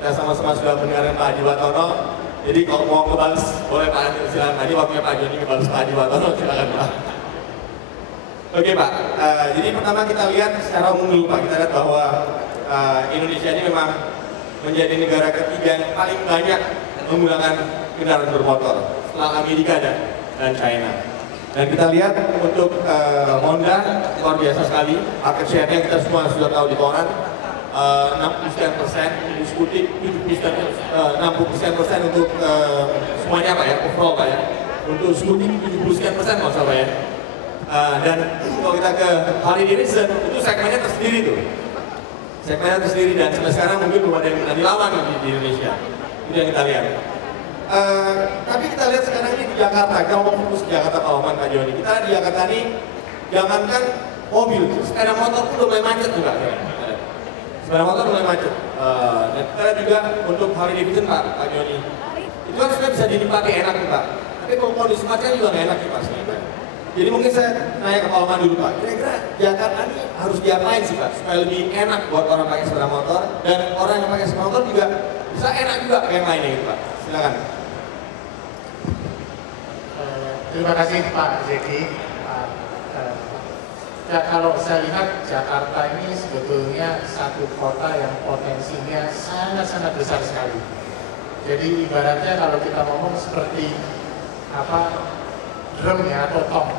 kita sama-sama sudah mendengarkan Pak Hadi Watono. Jadi kalau mau ngebales, boleh Pak Hadi, silakan. Tadi waktunya Pak Joni ngebales Pak Hadi Watono, silakan Pak. Oke Pak, jadi pertama kita lihat secara umum dulu Pak, kita lihat bahwa Indonesia ini memang menjadi negara ketiga yang paling banyak menggunakan kendaraan bermotor setelah Amerika dan China. Dan kita lihat untuk Honda luar biasa sekali, market share-nya kita semua sudah tahu di koran, 60% untuk Scooty, 60% untuk semuanya Pak ya, overall Pak ya. Untuk Scooty 70% masalah ya. Dan kalau kita ke Harley Davidson, itu segmennya tersendiri tuh. Segmennya tersendiri dan sampai sekarang mungkin belum ada yang pernah dilawan di Indonesia. Itu yang kita lihat. Tapi kita lihat sekarang ini di Jakarta, kita mau fokus di Jakarta Pak Oman, Pak Joni. Kita lihat di Jakarta ini, jangankan mobil, sepeda motor pun udah mulai macet juga. Sepeda motor udah mulai macet. Dan kita lihat juga untuk Harley Davidson Pak Joni. Itu kan sudah bisa dinikmati enak nih Pak. Tapi kalau kondisi macetnya juga nggak enak nih Pak. Jadi mungkin saya nanya ke Pak Oman dulu Pak, kira-kira Jakarta ini harus diapain sih Pak supaya lebih enak buat orang pakai sepeda motor dan orang yang pakai sepeda motor juga bisa enak juga kayak mainnya gitu Pak. Silakan. Terima kasih Pak Zeki. Ya, kalau saya lihat Jakarta ini sebetulnya satu kota yang potensinya sangat-sangat besar sekali. Jadi ibaratnya kalau kita ngomong seperti drum ya atau tong,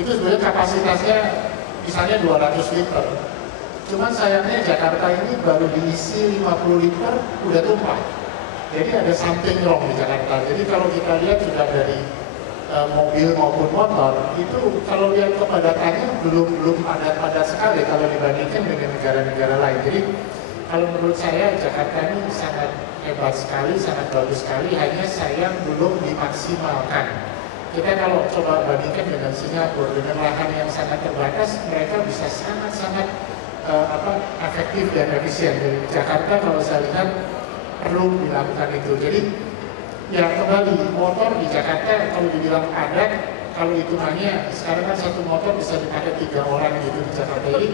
itu sebenarnya kapasitasnya misalnya 200 liter. Cuman sayangnya Jakarta ini baru diisi 50 liter udah tumpah. Jadi ada something wrong di Jakarta. Jadi kalau kita lihat juga dari mobil maupun motor itu kalau lihat kepadatannya belum padat sekali kalau dibandingkan dengan negara-negara lain. Jadi kalau menurut saya Jakarta ini sangat hebat sekali, sangat bagus sekali, hanya sayang belum dimaksimalkan. Kita kalau coba bandingkan dengan Singapura dengan lahan yang sangat terbatas, mereka bisa sangat-sangat efektif dan efisien. Jadi Jakarta kalau saya lihat perlu dilakukan itu. Jadi ya kembali, motor di Jakarta kalau dibilang padat, kalau hitungannya sekarang kan satu motor bisa dipakai 3 orang gitu di Jakarta. Jadi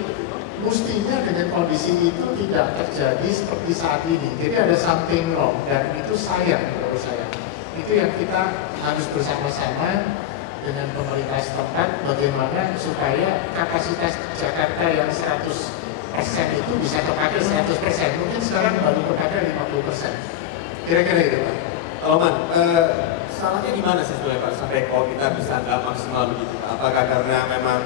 mestinya dengan kondisi itu tidak terjadi seperti saat ini. Jadi ada something wrong dan itu sayang menurut saya. Itu yang kita harus bersama-sama dengan pemerintah setempat bagaimana supaya kapasitas Jakarta yang 100% itu bisa terpakai 100%. Mungkin sekarang baru terpakai 50%. Kira-kira itu Pak. Man, salahnya di mana sih sebenarnya Pak sampai kalau kita bisa nggak maksimal begitu? Apakah karena memang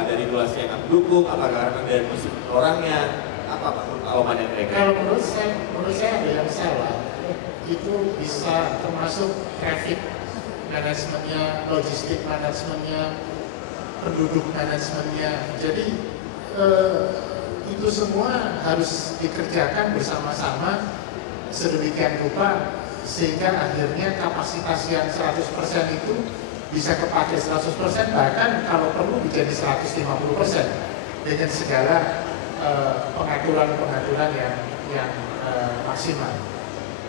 ada regulasi yang mendukung? Apakah karena dari musik orangnya? Apa Pak Man yang mereka? Kalau menurut saya ada yang salah. Itu bisa termasuk traffic manajemennya, logistik manajemennya, penduduk manajemennya. Jadi itu semua harus dikerjakan bersama-sama sedemikian rupa sehingga akhirnya kapasitas yang 100% itu bisa kepakai 100%, bahkan kalau perlu menjadi 150% dengan segala pengaturan-pengaturan yang maksimal.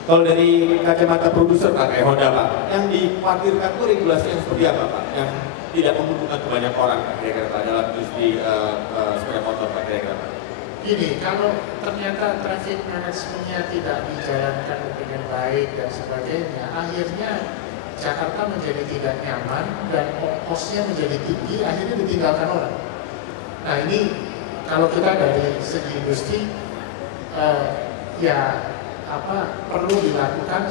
Kalau dari kacamata produser Pak, kayak Honda Pak, yang dikhawatirkan itu regulasi yang seperti apa Pak? Yang tidak menguntungkan banyak orang Pak, kira-kira Pak, dalam industri sepeda motor Pak, kira-kira Pak? Gini, kalau ternyata traffic manajemennya tidak dijalankan dengan baik dan sebagainya, akhirnya Jakarta menjadi tidak nyaman dan ongkosnya menjadi tinggi, akhirnya ditinggalkan orang. Nah ini kalau kita dari segi industri, perlu dilakukan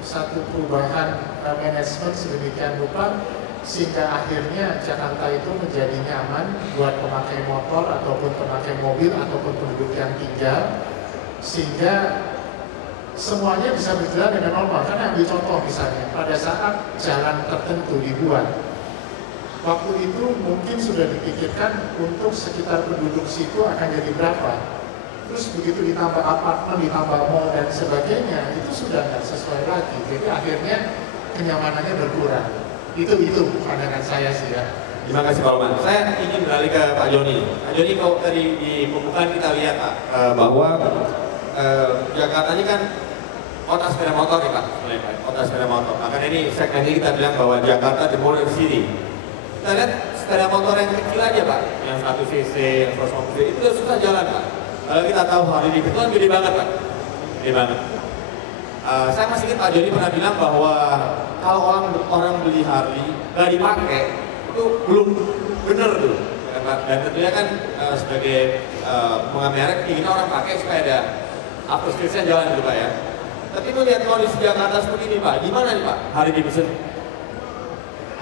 satu perubahan manajemen sedemikian rupa sehingga akhirnya Jakarta itu menjadi nyaman buat pemakai motor ataupun pemakai mobil ataupun penduduk yang tinggal, sehingga semuanya bisa berjalan dengan normal. Karena ambil contoh misalnya pada saat jalan tertentu dibuat, waktu itu mungkin sudah dipikirkan untuk sekitar penduduk situ akan jadi berapa. Terus begitu ditambah apartemen, ditambah mall dan sebagainya, itu sudah nggak sesuai lagi. Jadi akhirnya kenyamanannya berkurang. Itu pandangan saya sih ya. Terima kasih Pak Oman. Saya ingin beralih ke Pak Joni. Pak Joni, kalau tadi di pembukaan kita lihat Pak, bahwa Jakarta ini kan kota sepeda motor nih Pak, kota sepeda motor. Makanya ini segmen ini kita bilang bahwa Jakarta the modern city. Kita lihat sepeda motor yang kecil aja Pak, yang 1 cc, yang 150 cc, itu udah susah jalan Pak. Kalau kita tahu Harley Davidson kan gede banget Pak. Oke banget. Saya masih ingat Pak Joni pernah bilang bahwa kalau orang beli Harley nggak dipakai itu belum bener tuh. Dan tentunya kan sebagai pengamat merek ingin orang pakai supaya ada after sales-nya jalan gitu Pak ya. Tapi melihat kondisi Jakarta seperti ini Pak, gimana nih Pak Harley Davidson?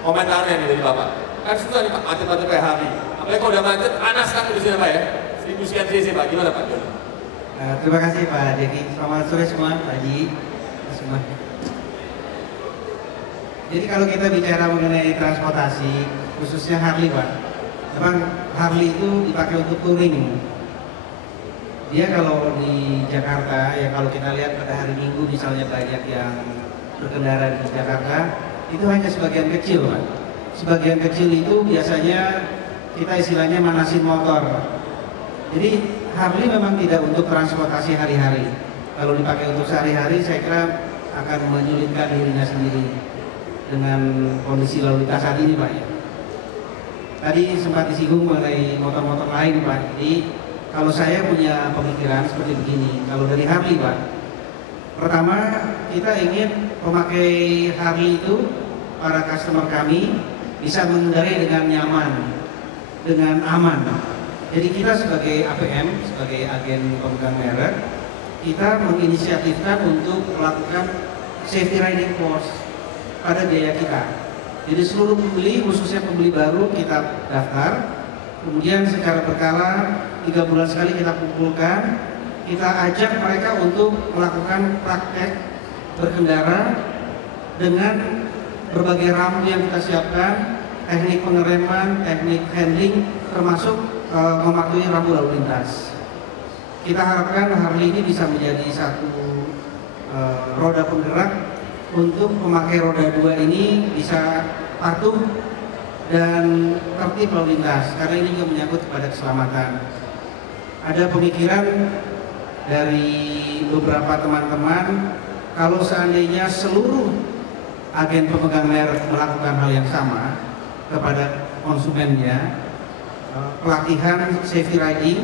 Komentarnya nih dari Bapak. Kan susah nih Pak, macet-macet kayak Harley. Apalagi kalau udah macet, panas kan di sini Pak ya. 1000 sekian cc Pak, gimana Pak Joni? Terima kasih Pak Dedi. Selamat sore semua, Pak Haji. Semua. Jadi kalau kita bicara mengenai transportasi, khususnya Harley Pak, memang Harley itu dipakai untuk touring. Dia kalau di Jakarta, ya kalau kita lihat pada hari Minggu misalnya banyak yang berkendara di Jakarta, itu hanya sebagian kecil Pak. Sebagian kecil itu biasanya kita istilahnya manasin motor. Jadi Harley memang tidak untuk transportasi hari-hari. Kalau dipakai untuk sehari-hari saya kira akan menyulitkan dirinya sendiri dengan kondisi lalu lintas saat ini Pak ya. Tadi sempat disinggung mengenai motor-motor lain Pak. Jadi kalau saya punya pemikiran seperti begini, kalau dari Harley Pak, pertama kita ingin pemakai Harley itu, para customer kami bisa mengendarai dengan nyaman, dengan aman. Jadi kita sebagai APM, sebagai agen pemegang merek, kita menginisiatifkan untuk melakukan safety riding course pada biaya kita. Jadi seluruh pembeli, khususnya pembeli baru kita daftar, kemudian secara berkala 3 bulan sekali kita kumpulkan, kita ajak mereka untuk melakukan praktek berkendara dengan berbagai rambu yang kita siapkan, teknik pengereman, teknik handling, termasuk mematuhi rambu lalu lintas. Kita harapkan Harley ini bisa menjadi satu roda penggerak untuk pemakai roda 2 ini bisa patuh dan tertib lalu lintas, karena ini juga menyangkut kepada keselamatan. Ada pemikiran dari beberapa teman-teman, kalau seandainya seluruh agen pemegang merek melakukan hal yang sama kepada konsumennya, pelatihan safety riding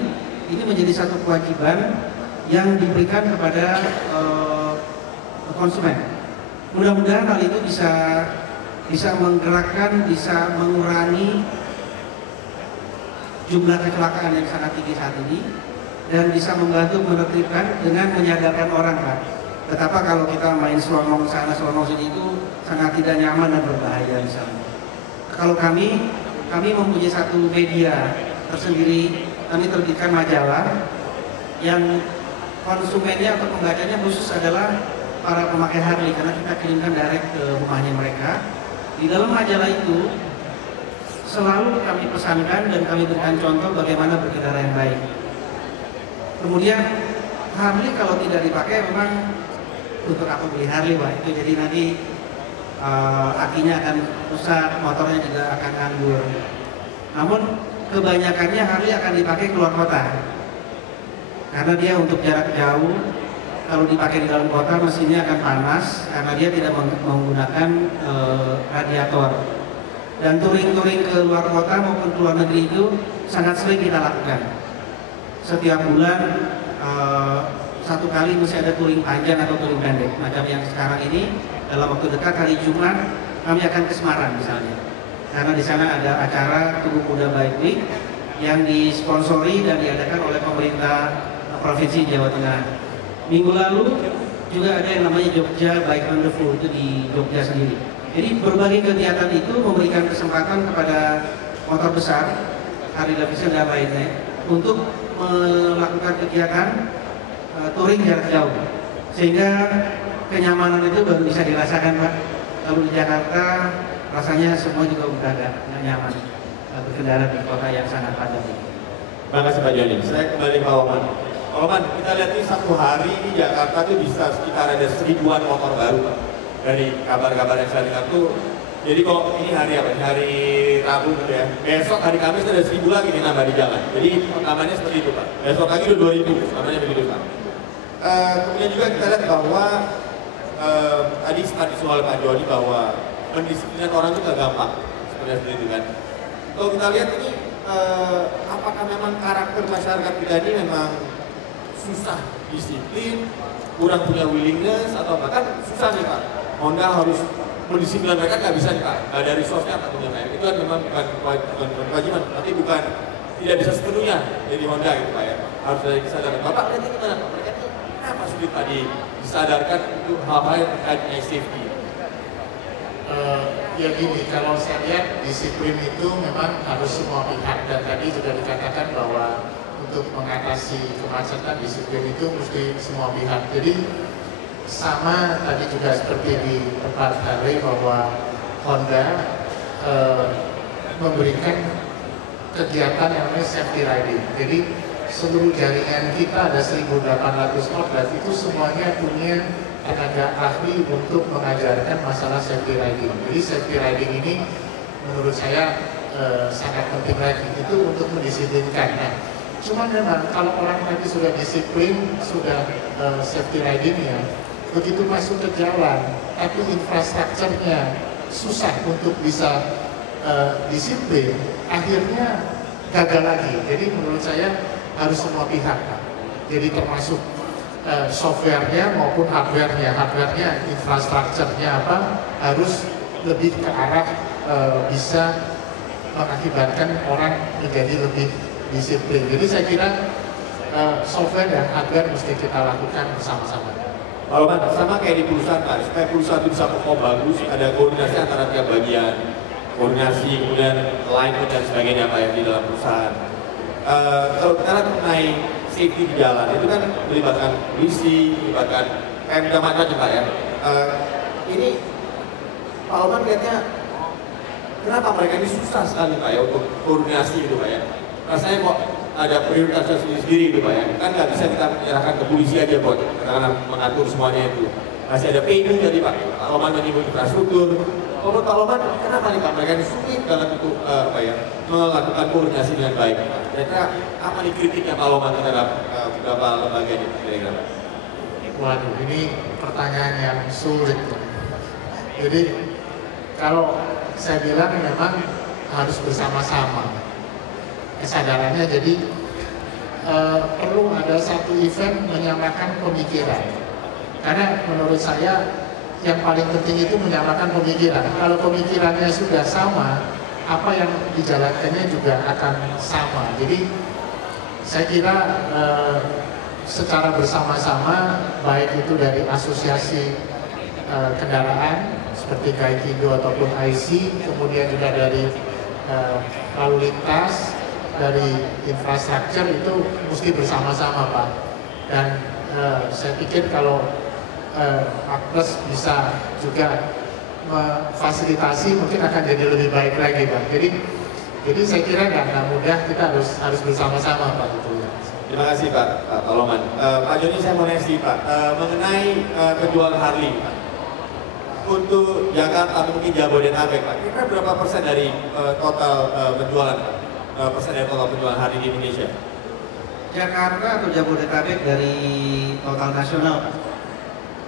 ini menjadi satu kewajiban yang diberikan kepada konsumen. Mudah-mudahan hal itu bisa menggerakkan, bisa mengurangi jumlah kecelakaan yang sangat tinggi saat ini, dan bisa membantu menertibkan dengan menyadarkan orang Pak, betapa kalau kita main selonong sana selonong sini itu sangat tidak nyaman dan berbahaya misalnya. Kalau kami mempunyai satu media tersendiri, kami terbitkan majalah yang konsumennya atau pembacanya khusus adalah para pemakai Harley, karena kita kirimkan direct ke rumahnya mereka. Di dalam majalah itu selalu kami pesankan dan kami berikan contoh bagaimana berkendara yang baik. Kemudian Harley kalau tidak dipakai memang untuk apa beli Harley Pak? Itu jadi nanti akinya akan rusak, motornya juga akan nganggur. Namun kebanyakannya Harley akan dipakai keluar kota, karena dia untuk jarak jauh. Kalau dipakai di dalam kota mesinnya akan panas karena dia tidak menggunakan radiator. Dan touring-touring ke luar kota maupun ke luar negeri itu sangat sering kita lakukan. Setiap bulan 1 kali mesti ada touring panjang atau touring pendek. Macam yang sekarang ini dalam waktu dekat hari Jumat kami akan ke Semarang misalnya. Karena di sana ada acara Tubuh Muda Bike Week yang disponsori dan diadakan oleh pemerintah Provinsi Jawa Tengah. Minggu lalu juga ada yang namanya Jogja Bike Wonderful, itu di Jogja sendiri. Jadi berbagai kegiatan itu memberikan kesempatan kepada motor besar, Harley Davidson dan lainnya untuk melakukan kegiatan touring jarak jauh, sehingga kenyamanan itu baru bisa dirasakan Pak. Kalau di Jakarta rasanya semua juga udah nggak nyaman berkendara di kota yang sangat padat ini. Terima kasih Pak Joni. Saya kembali ke Pak Oman. Pak Oman, kita lihat ini satu hari di Jakarta tuh bisa sekitar ada 1000-an motor baru Pak. Dari kabar-kabar yang saya dengar tuh, jadi kok ini hari apa? Hari Rabu gitu ya. Besok hari Kamis ada 1000 lagi nih nambah di jalan. Jadi namanya seperti itu Pak. Besok lagi udah 2000, namanya begitu Pak. Kemudian juga kita lihat bahwa tadi sempat disuruh oleh Pak Joni bahwa mendisiplinkan orang itu gak gampang, seperti itu kan. Kalau kita lihat ini, apakah memang karakter masyarakat kita ini memang susah disiplin, kurang punya willingness, atau bahkan susah nih Pak. Honda harus mendisiplinkan mereka, nggak bisa nih Pak, nggak ada resource-nya Pak. Itu kan memang bukan kewajiban, tapi bukan tidak bisa sepenuhnya jadi Honda gitu Pak ya. Harus ada kesadaran. Bapak lihat ini gimana Pak? Mereka itu kenapa sulit tadi disadarkan untuk hal-hal yang terkait dengan safety? Ya gini, kalau saya lihat disiplin itu memang harus semua pihak, dan tadi juga dikatakan bahwa untuk mengatasi kemacetan disiplin itu mesti semua pihak. Jadi sama tadi juga seperti di tempat Harley bahwa Honda memberikan kegiatan yang namanya safety riding. Jadi seluruh jaringan kita ada 1.800 outlet itu semuanya punya tenaga ahli untuk mengajarkan masalah safety riding. Jadi safety riding ini menurut saya sangat penting lagi itu untuk mendisiplinkan. Nah, cuman memang kalau orang tadi sudah disiplin, sudah safety ridingnya, begitu masuk ke jalan, tapi infrastrukturnya susah untuk bisa disiplin, akhirnya gagal lagi. Jadi menurut saya harus semua pihak, Pak. Jadi termasuk softwarenya maupun hardwarenya. Hardwarenya, infrastrukturnya apa, harus lebih ke arah bisa mengakibatkan orang menjadi lebih disiplin. Jadi saya kira software dan hardware mesti kita lakukan bersama-sama. Kalau sama kayak di perusahaan Pak, supaya perusahaan itu bisa perform bagus, ada koordinasi antara tiap bagian, koordinasi, kemudian alignment dan sebagainya Pak yang di dalam perusahaan. Kalau kita lihat mengenai safety di jalan, itu kan melibatkan polisi, melibatkan kayak macam-macam Pak ya. Ini Pak Oman lihatnya, kenapa mereka ini susah sekali Pak ya untuk koordinasi gitu Pak ya. Rasanya kok ada prioritasnya sendiri gitu Pak ya. Kan nggak bisa kita menyerahkan ke polisi aja buat karena mengatur semuanya itu. Masih ada PU jadi Pak Oman menyinggung infrastruktur. Menurut Pak Oman, kenapa nih Pak mereka ini sulit dalam untuk melakukan koordinasi dengan baik? Kira-kira apa nih kritiknya Pak Oman terhadap beberapa lembaga ini? Kira-kira? Waduh, ini pertanyaan yang sulit. Jadi kalau saya bilang memang harus bersama-sama kesadarannya. Jadi perlu ada satu event menyamakan pemikiran, karena menurut saya yang paling penting itu menyamakan pemikiran. Kalau pemikirannya sudah sama, apa yang dijalankannya juga akan sama. Jadi saya kira secara bersama-sama, baik itu dari asosiasi kendaraan seperti Gaikindo ataupun IC, kemudian juga dari lalu lintas, dari infrastruktur, itu mesti bersama-sama Pak. Dan saya pikir kalau Akpres bisa juga memfasilitasi, mungkin akan jadi lebih baik lagi Pak. Jadi saya kira nggak mudah, kita harus bersama-sama Pak. Terima kasih Pak Loman. Pak Joni, saya mau nanya Pak mengenai penjualan Harley Pak. Untuk Jakarta atau mungkin Jabodetabek Pak, kira berapa persen dari total penjualan Pak? Persen dari total penjualan Harley di Indonesia? Jakarta atau Jabodetabek dari total nasional Pak,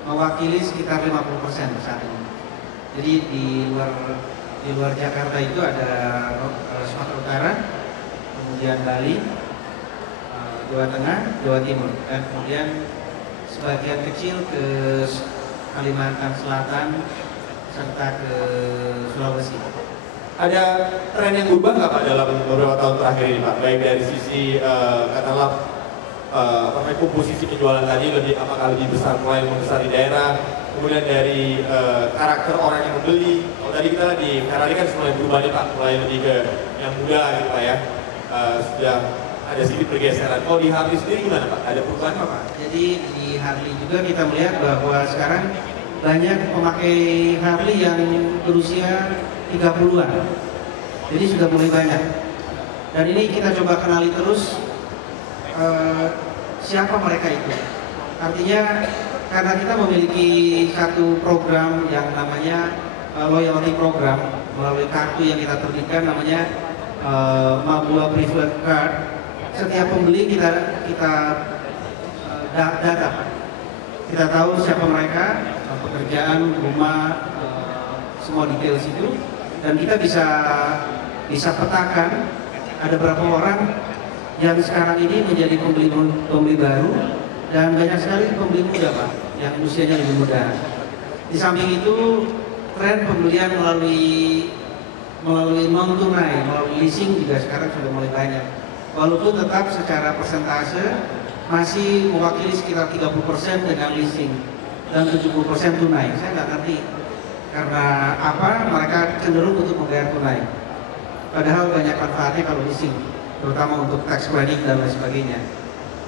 mewakili sekitar 50% saat ini. Jadi di luar Jakarta itu ada Sumatera Utara, kemudian Bali, Jawa Tengah, Jawa Timur, dan kemudian sebagian kecil ke Kalimantan Selatan serta ke Sulawesi. Ada tren yang berubah nggak Pak dalam beberapa tahun terakhir ini Pak? Baik dari sisi katakanlah komposisi penjualan tadi apakah lebih besar, mulai membesar di daerah, kemudian dari karakter orang yang membeli. Kalau tadi kita di Ferrari kan mulai berubah nih Pak, mulai lebih ke yang muda gitu Pak ya. Sudah ada sedikit pergeseran. Kalau di Harley sendiri gimana Pak? Ada perubahan apa Pak? Jadi di Harley juga kita melihat bahwa sekarang banyak pemakai Harley yang berusia 30-an. Jadi sudah mulai banyak. Dan ini kita coba kenali terus siapa mereka itu. Artinya karena kita memiliki satu program yang namanya loyalty program melalui kartu yang kita terbitkan namanya Mabua Preferred Card. Setiap pembeli kita data, kita tahu siapa mereka, pekerjaan, rumah, semua detail situ, dan kita bisa petakan ada berapa orang yang sekarang ini menjadi pembeli baru dan banyak sekali pembeli muda Pak, yang usianya lebih muda. Di samping itu, tren pembelian melalui non tunai, melalui leasing juga sekarang sudah mulai banyak. Walaupun tetap secara persentase masih mewakili sekitar 30% dengan leasing dan 70% tunai. Saya nggak ngerti karena apa mereka cenderung untuk membayar tunai. Padahal banyak manfaatnya kalau leasing, terutama untuk tax planning dan lain sebagainya.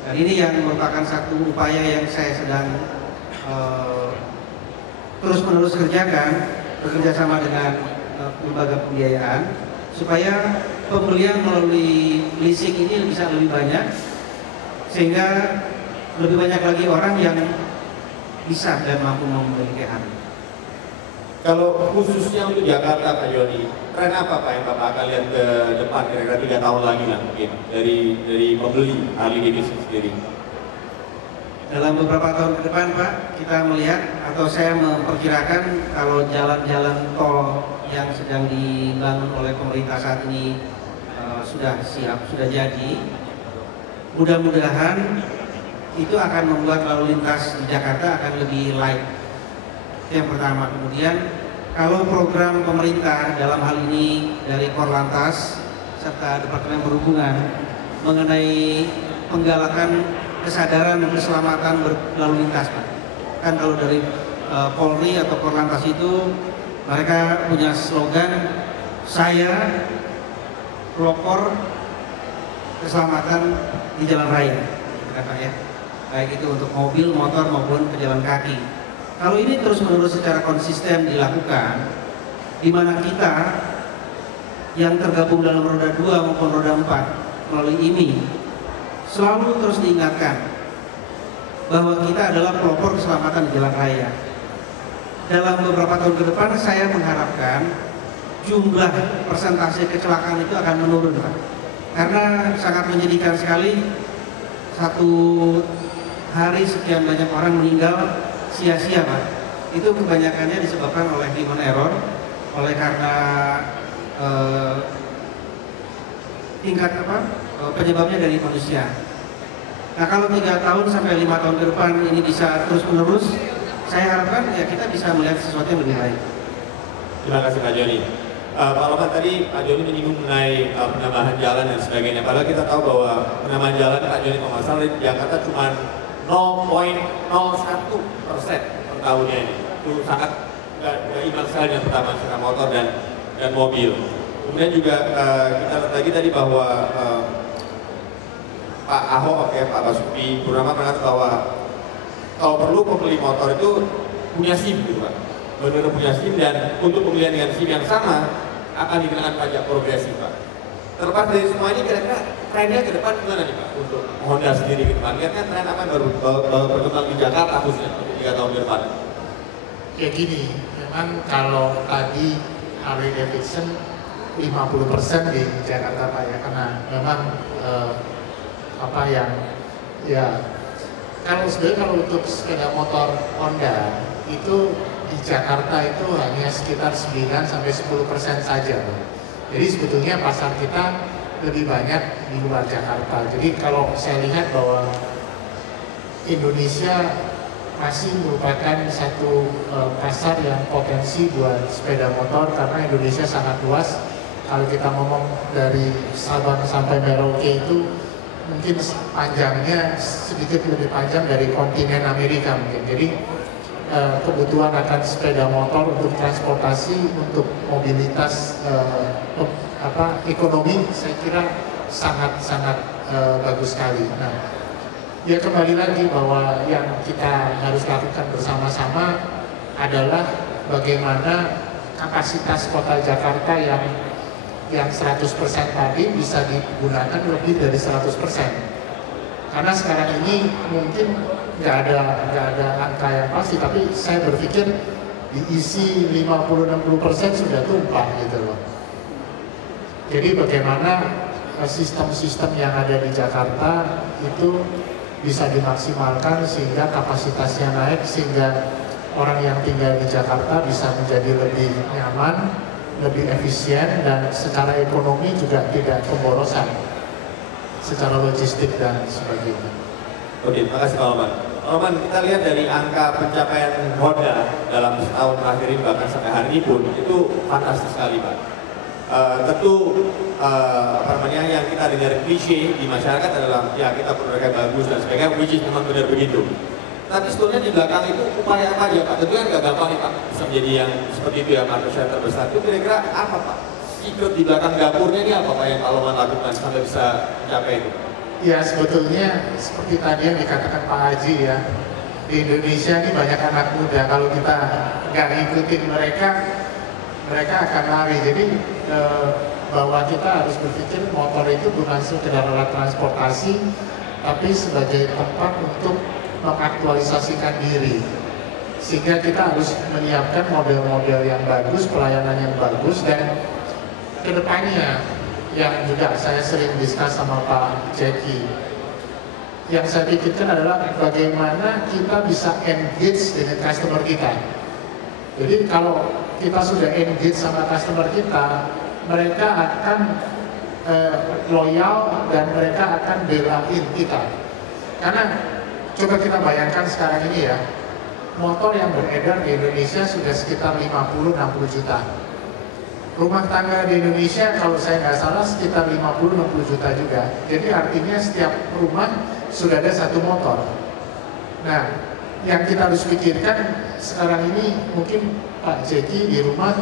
Dan ini yang merupakan satu upaya yang saya sedang terus-menerus kerjakan, bekerja sama dengan lembaga pembiayaan, supaya pembelian melalui leasing ini bisa lebih banyak, sehingga lebih banyak lagi orang yang bisa dan mampu memiliki harta. Kalau khususnya untuk Jakarta Pak Joni, tren apa Pak yang Bapak akan lihat ke depan kira-kira 3 tahun lagi lah mungkin dari pembeli Harley Davidson sendiri? Dalam beberapa tahun ke depan Pak, kita melihat atau saya memperkirakan kalau jalan-jalan tol yang sedang dibangun oleh pemerintah saat ini sudah siap, sudah jadi, mudah-mudahan itu akan membuat lalu lintas di Jakarta akan lebih light. Yang pertama. Kemudian kalau program pemerintah dalam hal ini dari Korlantas serta Departemen Perhubungan mengenai penggalakan kesadaran dan keselamatan berlalu lintas Pak. Kan kalau dari Polri atau Korlantas itu mereka punya slogan, saya pelopor keselamatan di jalan raya, Pak ya. Baik itu untuk mobil, motor maupun pejalan kaki. Kalau ini terus-menerus secara konsisten dilakukan, di mana kita yang tergabung dalam roda 2 maupun roda 4 melalui IMI selalu terus diingatkan bahwa kita adalah pelopor keselamatan di jalan raya. Dalam beberapa tahun ke depan saya mengharapkan jumlah persentase kecelakaan itu akan menurun Pak. Karena sangat menyedihkan sekali, satu hari sekian banyak orang meninggal sia-sia Pak. Itu kebanyakannya disebabkan oleh human error, oleh karena tingkat penyebabnya dari manusia. Nah kalau 3 tahun sampai 5 tahun ke depan ini bisa terus menerus, saya harapkan ya kita bisa melihat sesuatu yang lebih baik. Terima kasih Pak Joni. Pak Loman tadi Pak Joni menyinggung mengenai penambahan jalan dan sebagainya. Padahal kita tahu bahwa penambahan jalan Pak Joni kalau nggak salah di Jakarta cuma 0,01% per tahunnya ini. Itu sangat nggak imbang sekali dengan pertambahan sepeda motor dan mobil. Kemudian juga kita lihat lagi tadi bahwa Pak Ahok ya Pak Basuki Purnama mengatakan bahwa kalau perlu pembeli motor itu punya SIM gitu Pak. Benar-benar punya SIM dan untuk pembelian dengan SIM yang sama akan dikenakan pajak progresif Pak. Terlepas dari semua ini kira-kira trennya ke depan gimana nih Pak untuk Honda sendiri ke depan? Kira-kira tren apa yang baru berkembang di Jakarta khususnya untuk 3 tahun ke depan? Ya gini, memang kalau tadi Harley Davidson 50% di Jakarta Pak ya, karena memang apa yang ya kalau sebenarnya kalau untuk sepeda motor Honda itu di Jakarta itu hanya sekitar 9-10% saja. Jadi sebetulnya pasar kita lebih banyak di luar Jakarta. Jadi kalau saya lihat bahwa Indonesia masih merupakan satu pasar yang potensi buat sepeda motor karena Indonesia sangat luas. Kalau kita ngomong dari Sabang sampai Merauke itu mungkin panjangnya sedikit lebih panjang dari kontinen Amerika mungkin. Jadi kebutuhan akan sepeda motor untuk transportasi, untuk mobilitas ekonomi, saya kira sangat-sangat bagus sekali. Nah, ya kembali lagi bahwa yang kita harus lakukan bersama-sama adalah bagaimana kapasitas kota Jakarta yang 100% tadi bisa digunakan lebih dari 100%. Karena sekarang ini mungkin nggak ada angka yang pasti, tapi saya berpikir diisi 50-60% sudah tumpah gitu loh. Jadi bagaimana sistem-sistem yang ada di Jakarta itu bisa dimaksimalkan sehingga kapasitasnya naik, sehingga orang yang tinggal di Jakarta bisa menjadi lebih nyaman, lebih efisien, dan secara ekonomi juga tidak pemborosan secara logistik dan sebagainya. Oke, makasih Pak Loman. Pak Loman, kita lihat dari angka pencapaian Honda dalam setahun terakhir ini bahkan sampai hari ini pun itu fantastis sekali Pak. Tentu apa namanya yang kita dengar klise di masyarakat adalah ya kita produknya bagus dan sebagainya, which is memang benar begitu. Tapi sebetulnya di belakang itu upaya apa aja Pak? Tentu kan nggak gampang nih Pak bisa menjadi yang seperti itu ya market share terbesar. Itu kira-kira apa Pak? Secret di belakang dapurnya ini apa Pak yang Pak Loman lakukan sampai bisa mencapai itu? Ya sebetulnya seperti tadi yang dikatakan Pak Haji ya, di Indonesia ini banyak anak muda, kalau kita nggak ngikutin mereka, mereka akan lari. Jadi bahwa kita harus berpikir motor itu bukan sekedar alat transportasi, tapi sebagai tempat untuk mengaktualisasikan diri. Sehingga kita harus menyiapkan model-model yang bagus, pelayanan yang bagus, dan kedepannya yang juga saya sering diskus sama Pak Jeki, yang saya pikirkan adalah bagaimana kita bisa engage dengan customer kita. Jadi kalau kita sudah engage sama customer kita, mereka akan loyal dan mereka akan belain kita. Karena coba kita bayangkan sekarang ini ya, motor yang beredar di Indonesia sudah sekitar 50-60 juta. Rumah tangga di Indonesia kalau saya nggak salah sekitar 50-60 juta juga. Jadi artinya setiap rumah sudah ada satu motor. Nah, yang kita harus pikirkan sekarang ini mungkin Pak Jeki di rumah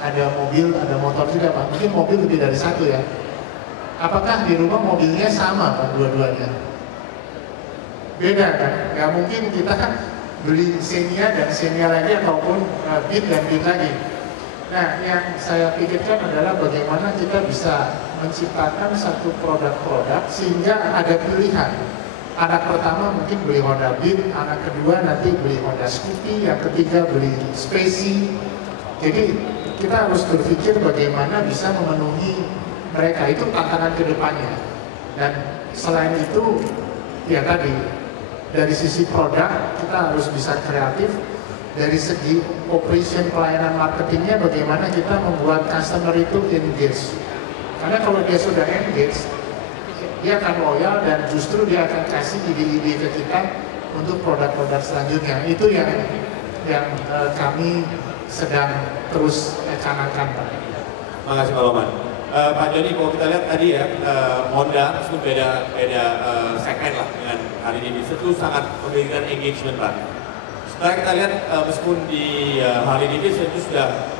ada mobil, ada motor juga Pak. Mungkin mobil lebih dari satu ya. Apakah di rumah mobilnya sama Pak dua-duanya? Beda kan? Nggak mungkin kita beli Xenia dan Xenia lagi ataupun Beat dan Beat lagi. Nah, yang saya pikirkan adalah bagaimana kita bisa menciptakan satu produk-produk sehingga ada pilihan. Anak pertama mungkin beli Honda Beat, anak kedua nanti beli Honda Scoopy, yang ketiga beli Spacey. Jadi kita harus berpikir bagaimana bisa memenuhi mereka, itu tantangan kedepannya. Dan selain itu, ya tadi, dari sisi produk kita harus bisa kreatif. Dari segi operation pelayanan marketingnya bagaimana kita membuat customer itu engage. Karena kalau dia sudah engage, dia akan loyal dan justru dia akan kasih ide-ide ke kita untuk produk-produk selanjutnya. Itu yang kami sedang terus canangkan Pak. Makasih Pak Loman. Pak Joni, kalau kita lihat tadi ya, Honda itu beda segmen lah dengan hari ini. Itu sangat memberikan engagement Pak. Setelah kita lihat meskipun di Harley Davidson itu sudah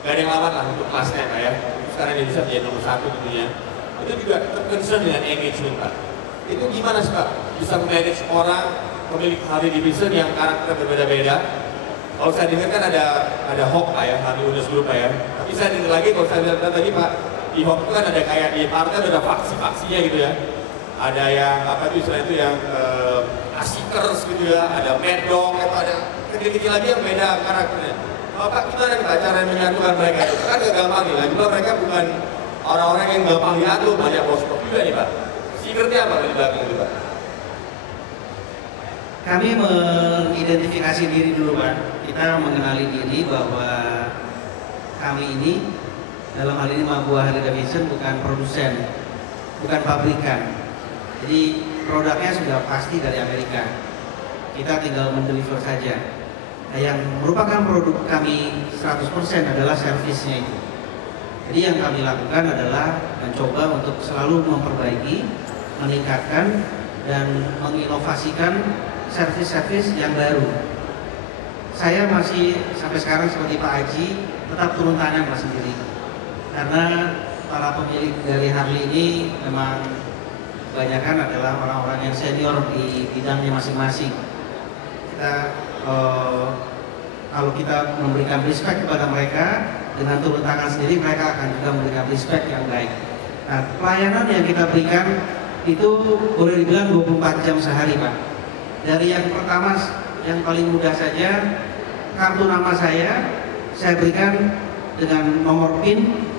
gak ada yang lawan lah untuk kelasnya Pak ya. Sekarang Indonesia menjadi nomor 1 tentunya. Itu juga concern dengan engagement Pak. Itu gimana sih Pak? Bisa manage orang pemilik Harley Davidson yang karakter berbeda-beda. Kalau saya dengar kan ada Hawk Pak ya, Harley Owners Group Pak ya. Tapi saya dengar lagi kalau saya lihat tadi Pak, di Hawk itu kan ada kayak di partai ada faksi-faksinya gitu ya. Ada yang apa itu istilah itu yang asikers gitu ya, ada Mad Dog, ada kecil-kecil lagi yang beda karakternya. Pak, gimana nih Pak cara menyatukan mereka itu? Kan gak gampang nih, lagi mereka bukan orang-orang yang gampang diatur, banyak bos juga nih Pak. Secretnya apa di belakang itu Pak? Kami mengidentifikasi diri dulu Pak. Kita mengenali diri bahwa kami ini dalam hal ini Mabua Harley Davidson bukan produsen, bukan pabrikan. Jadi produknya sudah pasti dari Amerika. Kita tinggal mendeliver saja. Nah, yang merupakan produk kami 100% adalah servisnya itu. Jadi yang kami lakukan adalah mencoba untuk selalu memperbaiki, meningkatkan, dan menginovasikan servis-servis yang baru. Saya masih sampai sekarang seperti Pak Haji tetap turun tangan Mas sendiri. Karena para pemilik dari Harley ini memang kebanyakan adalah orang-orang yang senior di bidangnya masing-masing. Kita kalau kita memberikan respect kepada mereka dengan turun tangan sendiri, mereka akan juga memberikan respect yang baik. Nah, pelayanan yang kita berikan itu boleh dibilang 24 jam sehari Pak. Dari yang pertama, yang paling mudah saja, kartu nama saya berikan dengan nomor PIN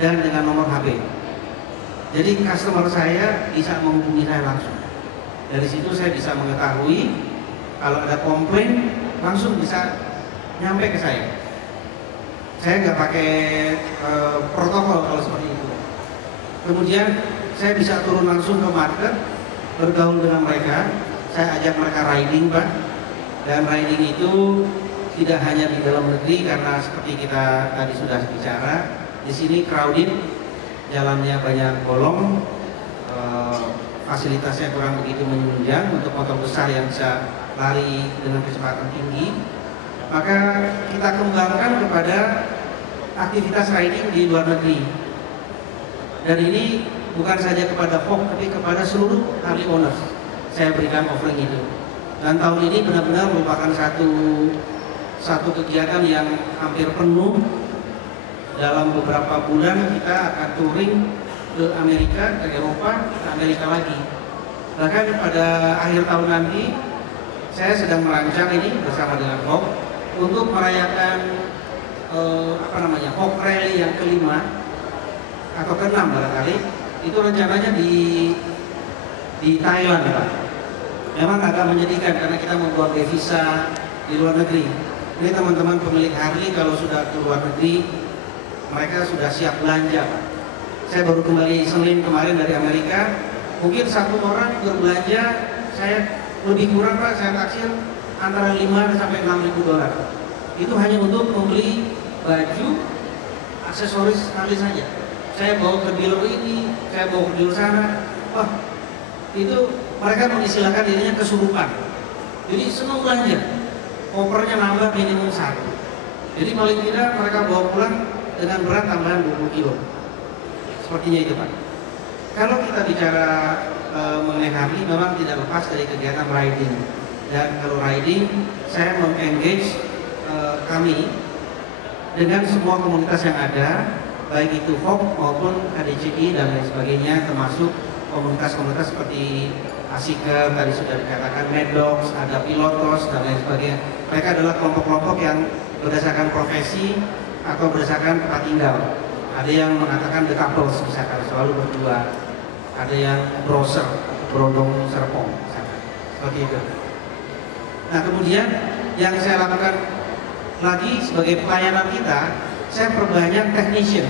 dan dengan nomor HP. Jadi customer saya bisa menghubungi saya langsung. Dari situ saya bisa mengetahui kalau ada komplain langsung bisa nyampe ke saya. Saya nggak pakai protokol kalau seperti itu. Kemudian saya bisa turun langsung ke market, bergaul dengan mereka. saya ajak mereka riding Pak, dan riding itu tidak hanya di dalam negeri karena seperti kita tadi sudah bicara, di sini crowded, jalannya banyak bolong, fasilitasnya kurang begitu menunjang untuk motor besar yang bisa lari dengan kecepatan tinggi. Maka kita kembangkan kepada aktivitas riding di luar negeri. Dan ini bukan saja kepada Hawk, tapi kepada seluruh Harley owners. Saya berikan offering itu. Dan tahun ini benar-benar merupakan satu kegiatan yang hampir penuh. Dalam beberapa bulan kita akan touring ke Amerika, ke Eropa, ke Amerika lagi. Bahkan pada akhir tahun nanti saya sedang merancang ini bersama dengan Hawk untuk merayakan Hawk Rally yang kelima atau keenam barangkali. Itu rencananya di Thailand Pak. Memang agak menyedihkan karena kita membuat devisa di luar negeri. Ini teman-teman pemilik Harley kalau sudah ke luar negeri, mereka sudah siap belanja Pak. Saya baru kembali Senin kemarin dari Amerika, mungkin satu orang berbelanja, saya lebih kurang Pak, saya taksir antara 5 sampai 6 ribu dolar. Itu hanya untuk membeli baju, aksesoris Harley saja. Saya bawa ke dealer ini, saya bawa ke dealer sana. Wah, itu mereka mengistilahkan dirinya kesurupan. Jadi senang belanja, kopernya nambah minimum 1. Jadi paling tidak mereka bawa pulang dengan berat tambahan 20 kilo. Sepertinya itu Pak. Kalau kita bicara mengenai Harley, memang tidak lepas dari kegiatan riding. Dan kalau riding, saya mengengage kami dengan semua komunitas yang ada, baik itu Hawk maupun ADCI dan lain sebagainya, termasuk komunitas-komunitas seperti Asiker, tadi sudah dikatakan Mad Dogs, ada Pilotos dan lain sebagainya. Mereka adalah kelompok-kelompok yang berdasarkan profesi atau berdasarkan tempat tinggal. Ada yang mengatakan the couples, misalkan selalu berdua. Ada yang browser, berondong serpong, misalkan. Seperti itu. Nah kemudian yang saya lakukan lagi sebagai pelayanan kita, saya perbanyak technician.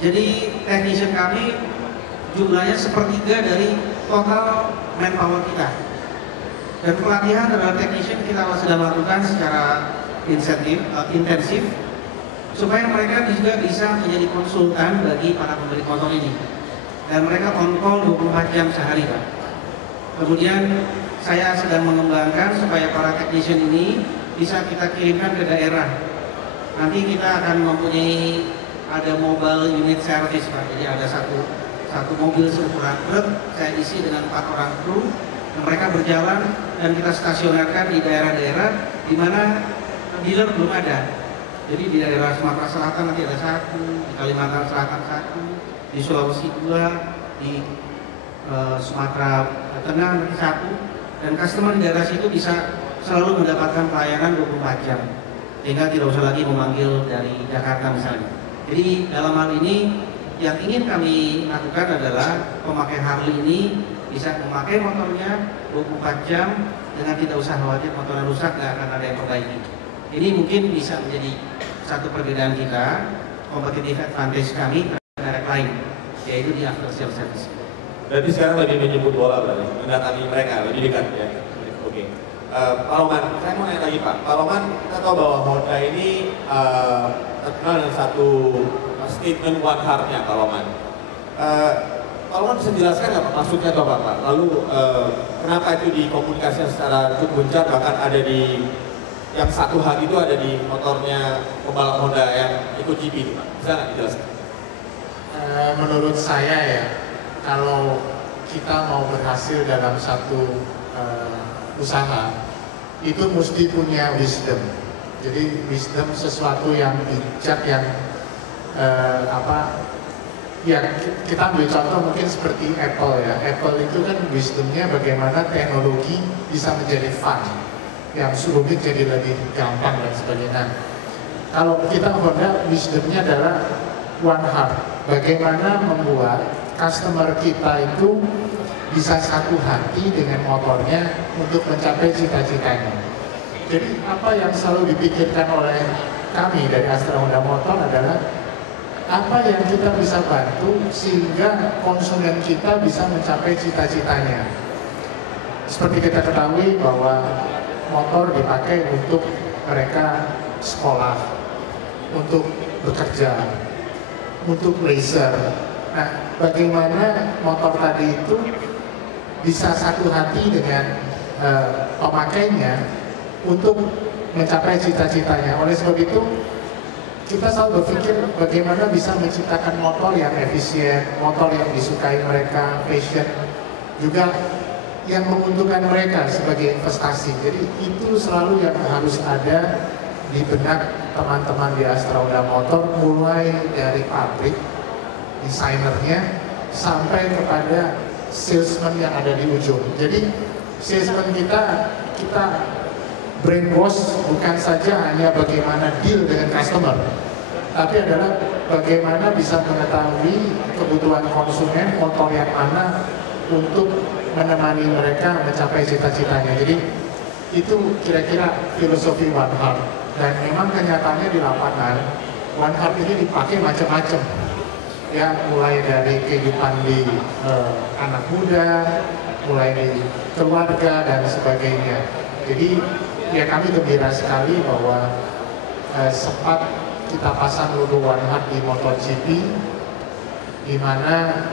Jadi technician kami jumlahnya 1/3 dari total manpower kita. Dan pelatihan terhadap technician kita sedang lakukan secara intensif supaya mereka juga bisa menjadi konsultan bagi para pemilik motor ini. Dan mereka on call 24 jam sehari Pak. Kemudian saya sedang mengembangkan supaya para technician ini bisa kita kirimkan ke daerah. Nanti kita akan mempunyai ada mobile unit service Pak. Jadi ada satu mobil seukuran truk, saya isi dengan 4 orang kru. Mereka berjalan dan kita stasionerkan di daerah-daerah di mana dealer belum ada. Jadi di daerah Sumatera Selatan nanti ada 1, di Kalimantan Selatan 1, di Sulawesi 2, di Sumatera Tengah nanti 1, dan customer di daerah situ bisa selalu mendapatkan pelayanan 24 jam, sehingga tidak usah lagi memanggil dari Jakarta misalnya. Jadi dalam hal ini yang ingin kami lakukan adalah pemakai Harley ini bisa memakai motornya 24 jam dengan tidak usah khawatir motornya rusak, nggak akan ada yang perbaiki. Ini mungkin bisa menjadi satu perbedaan kita, competitive advantage kami terhadap merek lain, yaitu di after sales service. Berarti sekarang lebih menjemput bola berarti, mendatangi mereka lebih dekat ya. Oke. Pak Roman, saya mau nanya lagi Pak. Pak Roman, kita tahu bahwa Honda ini terkenal dengan satu statement one heart-nya Pak Roman. Pak Roman bisa jelaskan nggak maksudnya itu apa Pak? Lalu kenapa itu dikomunikasikan secara cukup gencar, bahkan ada di yang satu hari itu ada di motornya pembalap Honda yang ikut GP itu Pak? Bisa nggak dijelaskan? Menurut saya ya, kalau kita mau berhasil dalam satu usaha, itu mesti punya wisdom. Jadi wisdom sesuatu yang bijak, yang ya kita ambil contoh mungkin seperti Apple ya. Apple itu kan wisdomnya bagaimana teknologi bisa menjadi fun, yang rumit jadi lebih gampang dan sebagainya. Kalau kita Honda, wisdomnya adalah one heart. Bagaimana membuat customer kita itu bisa satu hati dengan motornya untuk mencapai cita-citanya. Jadi apa yang selalu dipikirkan oleh kami dari Astra Honda Motor adalah apa yang kita bisa bantu sehingga konsumen kita bisa mencapai cita-citanya. seperti kita ketahui bahwa motor dipakai untuk mereka sekolah, untuk bekerja, untuk leisure. Nah, bagaimana motor tadi itu bisa satu hati dengan pemakainya untuk mencapai cita-citanya. Oleh sebab itu, kita selalu berpikir bagaimana bisa menciptakan motor yang efisien, motor yang disukai mereka, passion, juga yang menguntungkan mereka sebagai investasi. Jadi itu selalu yang harus ada di benak teman-teman di Astra Uda Motor, mulai dari pabrik, desainernya, sampai kepada salesman yang ada di ujung. Jadi salesman kita brainwash bukan saja hanya bagaimana deal dengan customer, tapi adalah bagaimana bisa mengetahui kebutuhan konsumen, motor yang mana untuk menemani mereka mencapai cita-citanya. Jadi itu kira-kira filosofi One Heart. Dan memang kenyataannya di lapangan, One Heart ini dipakai macam-macam. Ya, mulai dari kehidupan di anak muda, mulai di keluarga dan sebagainya. Jadi ya kami gembira sekali bahwa sempat kita pasang logo One Heart di MotoGP, di mana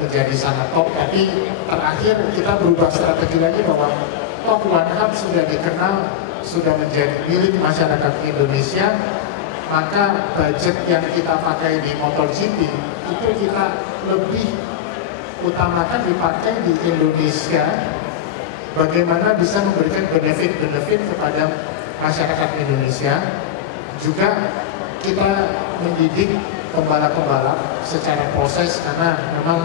menjadi sangat top. Tapi terakhir kita berubah strategi lagi bahwa top One Heart sudah dikenal, sudah menjadi milik masyarakat Indonesia, maka budget yang kita pakai di MotoGP itu kita lebih utamakan dipakai di Indonesia, bagaimana bisa memberikan benefit-benefit kepada masyarakat Indonesia. Juga kita mendidik pembalap-pembalap secara proses, karena memang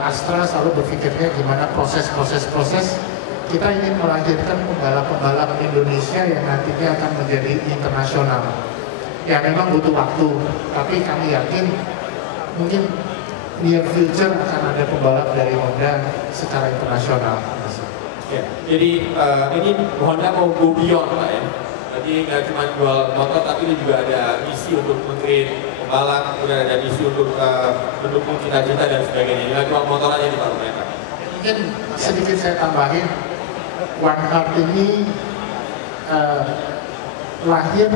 Astra selalu berpikirnya gimana proses kita ingin melahirkan pembalap-pembalap Indonesia yang nantinya akan menjadi internasional. Ya memang butuh waktu, tapi kami yakin mungkin near future akan ada pembalap dari Honda secara internasional. Ya, jadi ini Honda mau go beyond Pak ya. Jadi nggak cuma jual motor, tapi ini juga ada misi untuk meng-create pembalap, kemudian ada misi untuk mendukung cita-cita dan sebagainya. Nggak cuma motor aja nih Pak mereka. Mungkin sedikit saya tambahin, One Heart ini lahir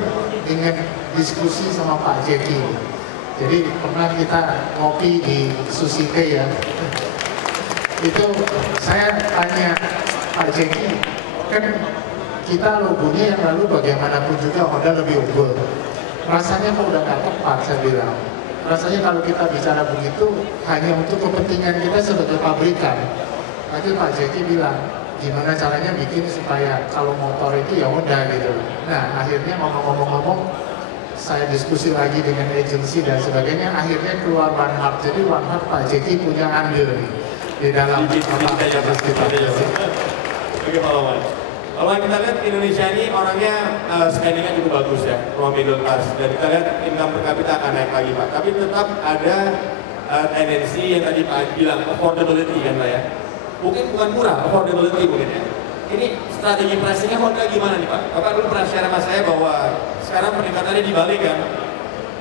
dengan diskusi sama Pak Jeki. Jadi pernah kita ngopi di Sushi Tei ya. Itu saya tanya Pak Jeki, kan kita logonya yang lalu bagaimanapun juga Honda lebih unggul. Rasanya kok udah gak tepat, saya bilang. Rasanya kalau kita bicara begitu hanya untuk kepentingan kita sebagai pabrikan. Nanti Pak Jeki bilang, gimana caranya bikin supaya kalau motor itu ya Honda gitu. Nah akhirnya ngomong-ngomong saya diskusi lagi dengan agensi dan sebagainya, akhirnya keluar One Heart. Jadi One Heart Pak Jeki punya andil nih di dalam kita. Oke Pak Lawan. Kalau kita lihat Indonesia ini orangnya spendingnya cukup bagus ya, ruang middle class. Dan kita lihat income per kapita akan naik lagi Pak. Tapi tetap ada tendensi yang tadi Pak bilang, affordability kan Pak ya. Mungkin bukan murah, affordability mungkin ya. Ini strategi pricingnya Honda gimana nih Pak? Bapak dulu pernah share sama saya bahwa sekarang peningkatannya dibalik kan.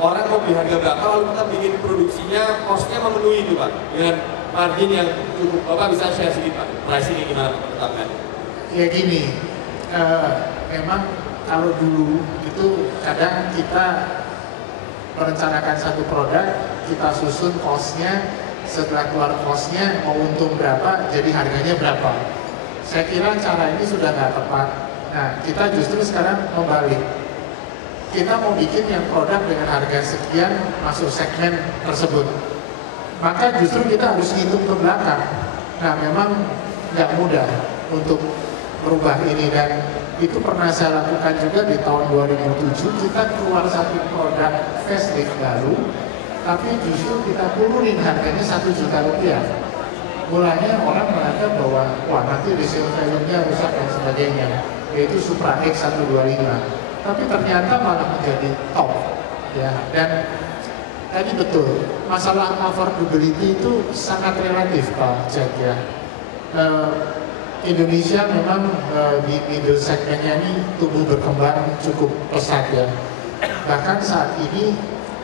Orang mau beli harga berapa, lalu kita bikin produksinya, costnya memenuhi itu Pak. Dengan margin yang cukup, Bapak bisa share sedikit Pak, pricingnya gimana tetapkan? Ya gini, memang kalau dulu itu kadang kita merencanakan satu produk, kita susun cost-nya, setelah keluar cost-nya mau untung berapa, jadi harganya berapa. Saya kira cara ini sudah nggak tepat. Nah, kita justru sekarang membalik. Kita mau bikin yang produk dengan harga sekian masuk segmen tersebut. Maka justru kita harus hitung ke belakang. Nah, memang nggak mudah untuk merubah ini, dan itu pernah saya lakukan juga di tahun 2007. Kita keluar satu produk facelift baru, tapi justru kita turunin harganya 1 juta rupiah. Mulanya orang menganggap bahwa wah nanti resale value-nya rusak dan sebagainya, yaitu Supra X 125. Tapi ternyata malah menjadi top ya. Dan tadi betul, masalah affordability itu sangat relatif Pak Jack ya. Indonesia memang di middle segmennya ini tumbuh berkembang cukup pesat ya. Bahkan saat ini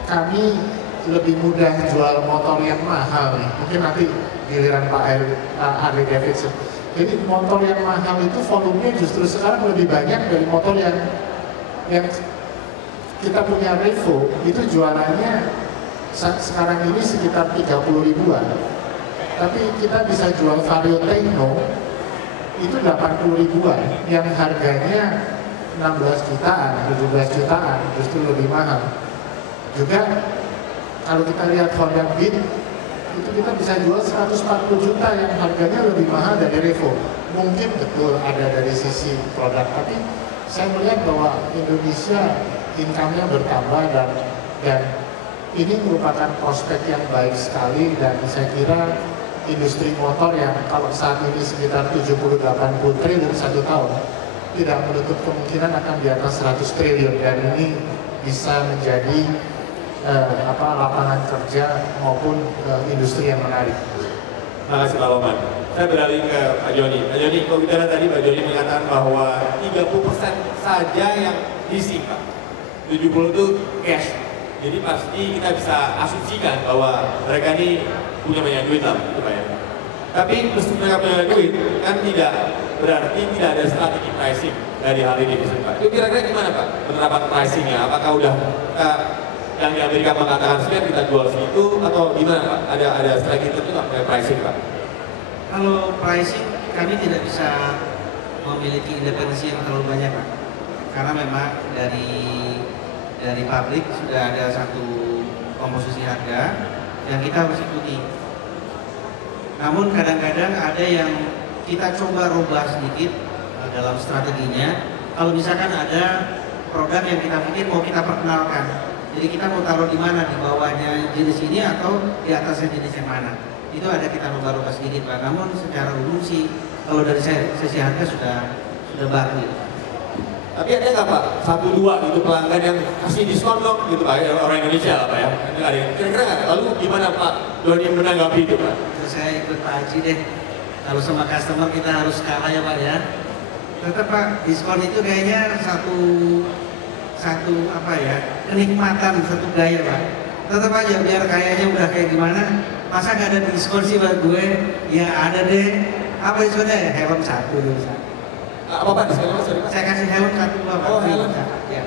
kami lebih mudah jual motor yang mahal nih. Mungkin nanti giliran Pak Harley Davidson. Jadi motor yang mahal itu volumenya justru sekarang lebih banyak dari motor yang kita punya Revo, itu jualannya sekarang ini sekitar 30 ribuan. Tapi kita bisa jual Vario Techno itu 80 ribuan yang harganya 16 jutaan, 17 jutaan, justru lebih mahal. Juga kalau kita lihat Honda Beat itu kita bisa jual 140 juta yang harganya lebih mahal dari Revo. Mungkin betul ada dari sisi produk, tapi saya melihat bahwa Indonesia income-nya bertambah dan ini merupakan prospek yang baik sekali, dan saya kira industri motor yang kalau saat ini sekitar 70-80 triliun satu tahun tidak menutup kemungkinan akan di atas 100 triliun, dan ini bisa menjadi lapangan kerja maupun industri yang menarik. Terima kasih Pak Loman. Saya beralih ke Pak Joni. Pak Joni, kalau bicara tadi Pak Joni mengatakan bahwa 30% saja yang leasing Pak, 70% itu cash. Jadi pasti kita bisa asumsikan bahwa mereka ini punya banyak duit lah, gitu Pak ya. Tapi meskipun mereka punya duit, kan tidak berarti tidak ada strategi pricing dari Harley Davidson Pak. Itu kira-kira gimana Pak penerapan pricingnya? Apakah udah yang di Amerika mengatakan sekian kita jual segitu atau gimana Pak? Ada strategi tertentu nggak pricing Pak? Kalau pricing kami tidak bisa memiliki independensi yang terlalu banyak Pak, karena memang dari pabrik sudah ada satu komposisi harga yang kita harus ikuti. Namun kadang-kadang ada yang kita coba rubah sedikit dalam strateginya. Kalau misalkan ada produk yang kita pikir mau kita perkenalkan, jadi kita mau taruh di mana, di bawahnya jenis ini atau di atasnya jenis yang mana, itu ada kita rubah-rubah sedikit Pak. Namun secara umum sih kalau dari sesi harga sudah bagus. Tapi ada nggak Pak, 1-2 gitu pelanggan yang kasih diskon dong gitu Pak, orang Indonesia lah Pak ya? Kira-kira nggak? Lalu gimana Pak Doni menanggapi itu Pak? Saya ikut Pak Haji deh, kalau sama customer kita harus kalah ya Pak ya. Tetap Pak, diskon itu kayaknya satu apa ya, kenikmatan, satu gaya Pak. Tetap aja biar kayaknya udah kayak gimana, masa nggak ada diskon sih buat gue? Ya ada deh. Apa diskonnya? Helm 1 dulu. Apa Pak diskonnya Mas? Saya kasih helm 1 Pak. Oh helm? Ya.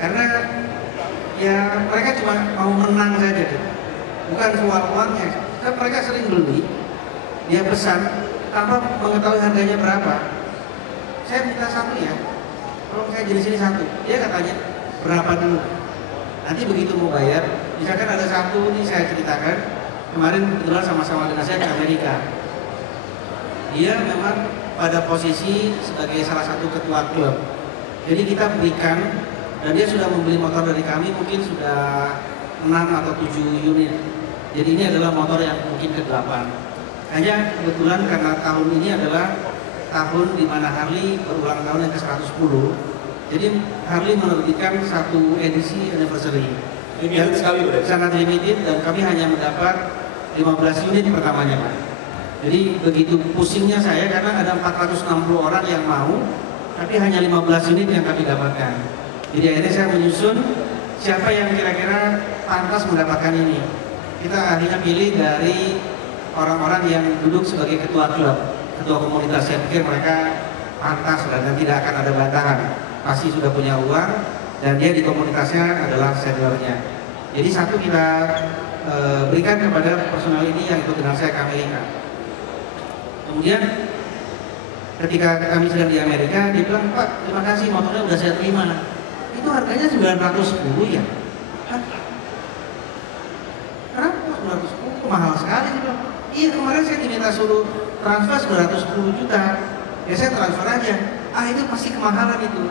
Karena ya mereka cuma mau menang saja deh. Bukan soal uangnya. Kan mereka sering beli, dia pesan tanpa mengetahui harganya berapa. Saya minta satu ya, kalau saya jenis ini satu, dia katanya berapa dulu. Nanti begitu mau bayar, misalkan ada satu nih saya ceritakan, kemarin kebetulan sama-sama dengan saya ke Amerika. Dia memang pada posisi sebagai salah satu ketua klub. Jadi kita berikan, dan dia sudah membeli motor dari kami mungkin sudah 6 atau 7 unit. Jadi ini adalah motor yang mungkin ke-8. Hanya kebetulan karena tahun ini adalah tahun di mana Harley berulang tahun yang ke-110. Jadi Harley menerbitkan satu edisi anniversary. Limited sekali berarti? Sangat limited, dan kami hanya mendapat 15 unit pertamanya Pak. Jadi begitu pusingnya saya karena ada 460 orang yang mau, tapi hanya 15 unit yang kami dapatkan. Jadi akhirnya saya menyusun siapa yang kira-kira pantas mendapatkan ini. Kita akhirnya pilih dari orang-orang yang duduk sebagai ketua klub, ketua komunitas. Saya pikir mereka pantas dan tidak akan ada bantahan. Pasti sudah punya uang dan dia di komunitasnya adalah seniornya. Jadi satu kita berikan kepada personal ini yang ikut dengan saya ke Amerika. Kemudian ketika kami sedang di Amerika, dia bilang, Pak, terima kasih motornya udah saya terima. Itu harganya 910 ya? Hah? Kenapa 910? Mahal sekali sih Pak. Iya, kemarin saya diminta suruh transfer 910 juta. Ya saya transfer aja. Ah itu pasti kemahalan itu.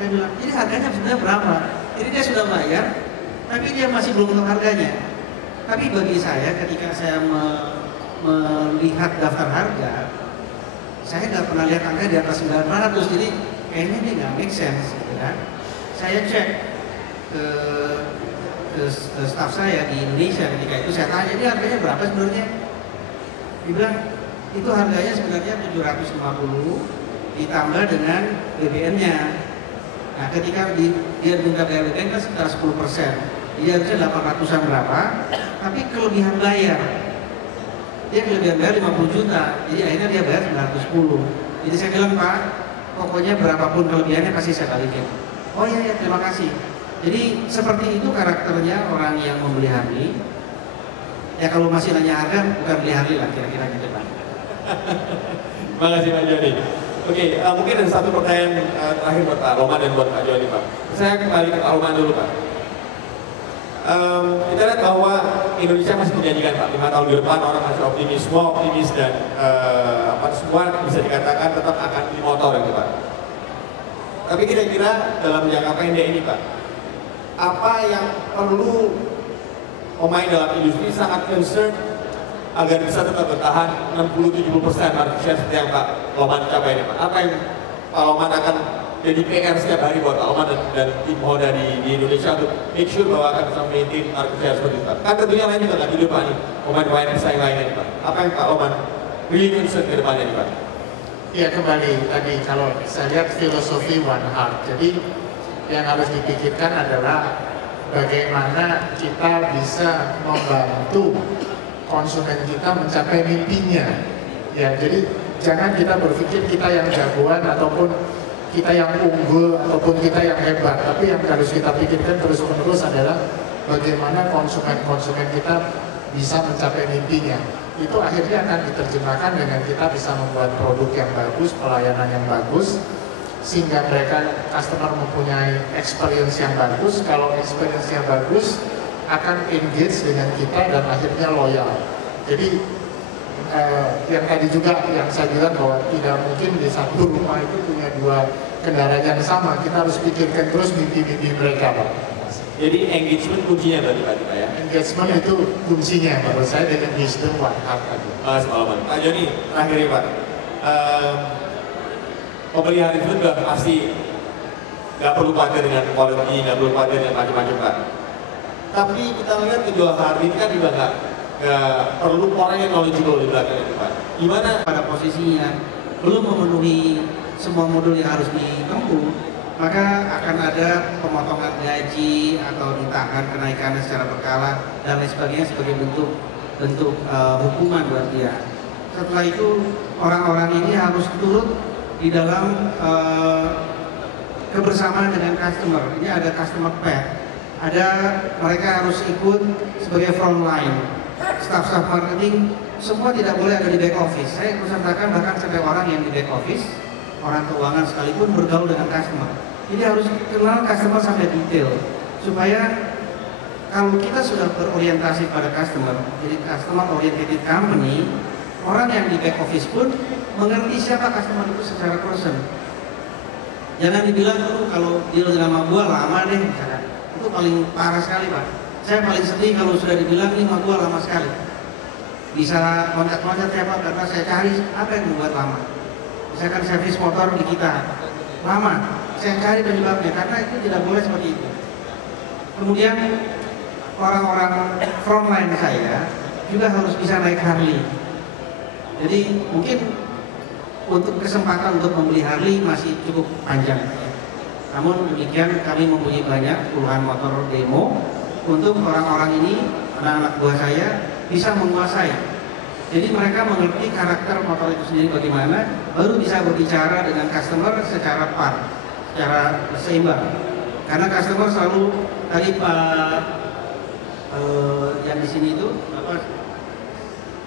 Saya bilang, jadi harganya sebenarnya berapa? Jadi dia sudah bayar, tapi dia masih belum tahu harganya. Tapi bagi saya ketika saya melihat daftar harga, saya nggak pernah lihat angka di atas 900. Jadi kayaknya ini nggak make sense, gitu kan? Saya cek ke staf saya di Indonesia ketika itu, saya tanya dia harganya berapa sebenarnya. Dia bilang itu harganya sebenarnya 750 ditambah dengan BBM-nya. Nah ketika dia minta bayar BBM kan sekitar 10%, jadi harusnya 800-an berapa, tapi kelebihan bayar. dia kelebihan bayar 50 juta, jadi akhirnya dia bayar 910. Jadi saya bilang, Pak, pokoknya berapapun kelebihannya pasti saya balikin. Oh iya ya, terima kasih. Jadi seperti itu karakternya orang yang membeli Harley. Ya kalau masih nanya harga, bukan beli Harley lah kira-kira gitu Pak. Terima kasih Pak Joni. Oke, mungkin ada satu pertanyaan terakhir buat Pak Roman dan buat Pak Joni Pak. Saya kembali ke Pak Roman dulu Pak. Kita lihat bahwa Indonesia masih menjanjikan Pak, 5 tahun ke depan orang masih optimis dan semua bisa dikatakan tetap akan beli motor gitu Pak. Tapi kira-kira dalam jangka pendek ini Pak, apa yang perlu pemain dalam industri sangat concern agar bisa tetap bertahan 60-70% market share seperti yang Pak Loman capai ini Pak? Apa yang Pak Loman akan jadi PR setiap hari buat Pak Loman dan tim Honda di Indonesia untuk make sure bahwa akan bisa maintain market share seperti itu Pak? Kan tentunya lain juga nggak tidur Pak nih, pemain-pemain pesaing lainnya nih Pak. Apa yang Pak Loman really concern ke depannya nih Pak? Ya kembali tadi kalau saya lihat filosofi One Heart. Jadi yang harus dipikirkan adalah bagaimana kita bisa membantu konsumen kita mencapai mimpinya. Ya, jadi jangan kita berpikir kita yang jagoan ataupun kita yang unggul ataupun kita yang hebat. Tapi yang harus kita pikirkan terus-menerus adalah bagaimana konsumen-konsumen kita bisa mencapai mimpinya. Itu akhirnya akan diterjemahkan dengan kita bisa membuat produk yang bagus, pelayanan yang bagus, sehingga mereka customer mempunyai experience yang bagus. Kalau experience yang bagus akan engage dengan kita dan akhirnya loyal. Jadi yang tadi juga yang saya bilang bahwa tidak mungkin di satu rumah itu punya dua kendaraan yang sama. Kita harus pikirkan terus mimpi-mimpi mereka Pak. Jadi engagement kuncinya berarti Pak ya? Engagement itu kuncinya menurut saya dengan wisdom One Heart tadi. Pak Joni, terakhir ya Pak. Pemeliharaan itu sudah pasti nggak perlu khawatir dengan quality, nggak perlu khawatir dengan macam-macam Pak. Tapi kita lihat penjual Harley ini kan juga nggak perlu orang yang knowledgeable di belakang itu Pak. Gimana? Pada posisinya belum memenuhi semua modul yang harus ditempuh, maka akan ada pemotongan gaji atau ditahan kenaikannya secara berkala dan lain sebagainya sebagai bentuk hukuman buat dia. Setelah itu orang-orang ini harus turut di dalam kebersamaan dengan customer. Ini ada customer pair, ada mereka harus ikut sebagai front line, staff marketing semua tidak boleh ada di back office. Saya sertakan bahkan sampai orang yang di back office, orang keuangan sekalipun bergaul dengan customer. Ini harus kenal customer sampai detail supaya kalau kita sudah berorientasi pada customer, jadi customer oriented company, orang yang di back office pun mengerti siapa customer itu secara person. Jangan dibilang tuh kalau deal dengan gua lama deh misalkan. Itu paling parah sekali Pak. Saya paling sedih kalau sudah dibilang ini gua lama sekali. Bisa loncat-loncat ya Pak karena saya cari apa yang membuat lama. Misalkan servis motor di kita lama. Saya cari penyebabnya karena itu tidak boleh seperti itu. Kemudian orang-orang frontline saya juga harus bisa naik Harley. Jadi mungkin untuk kesempatan untuk membeli Harley masih cukup panjang. Namun demikian kami mempunyai banyak puluhan motor demo untuk orang-orang ini, anak-anak buah saya bisa menguasai. Jadi mereka mengerti karakter motor itu sendiri bagaimana, baru bisa berbicara dengan customer secara secara seimbang. Karena customer selalu tadi Pak yang di sini itu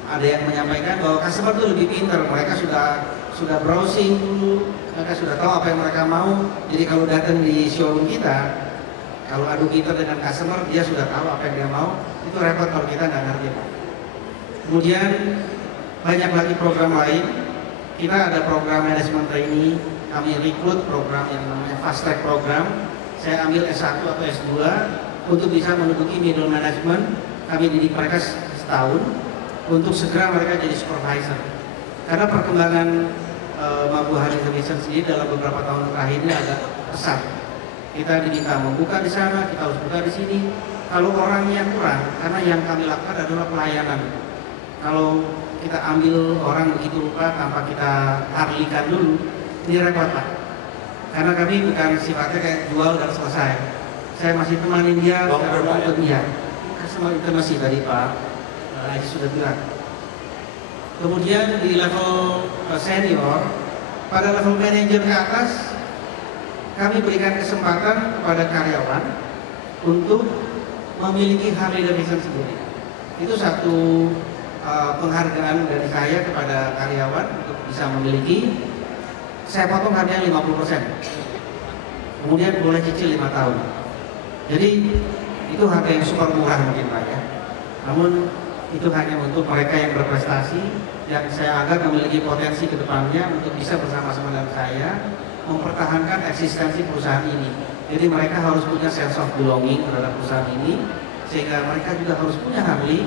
ada yang menyampaikan bahwa customer itu lebih pintar, mereka sudah browsing dulu, mereka sudah tahu apa yang mereka mau. Jadi kalau datang di showroom kita, kalau adu kita dengan customer, dia sudah tahu apa yang dia mau. Itu repot kalau kita nggak ngerti Pak. Kemudian banyak lagi program lain. Kita ada program manajemen trainee, kami rekrut program yang namanya fast track program. Saya ambil S1 atau S2 untuk bisa menduduki middle management. Kami didik mereka setahun untuk segera mereka jadi supervisor. Karena perkembangan Mabu Harley Davidson sendiri dalam beberapa tahun terakhir ini agak pesat. Kita diminta membuka di sana, kita harus buka di sini. Kalau orangnya kurang, karena yang kami lakukan adalah pelayanan. Kalau kita ambil orang begitu rupa tanpa kita harlikan dulu, ini repot Pak. Karena kami bukan sifatnya kayak jual dan selesai. Saya masih temanin dia, untuk dia. Customer intimacy tadi Pak Haji sudah bilang. Kemudian di level senior, pada level manajer ke atas, kami berikan kesempatan kepada karyawan untuk memiliki Harley Davidson sendiri. Itu satu penghargaan dari saya kepada karyawan untuk bisa memiliki. Saya potong harganya 50%. Kemudian boleh cicil 5 tahun. Jadi itu harga yang super murah mungkin Pak ya. Namun itu hanya untuk mereka yang berprestasi, yang saya anggap memiliki potensi ke depannya untuk bisa bersama-sama dengan saya mempertahankan eksistensi perusahaan ini. Jadi mereka harus punya sense of belonging terhadap perusahaan ini, sehingga mereka juga harus punya Harley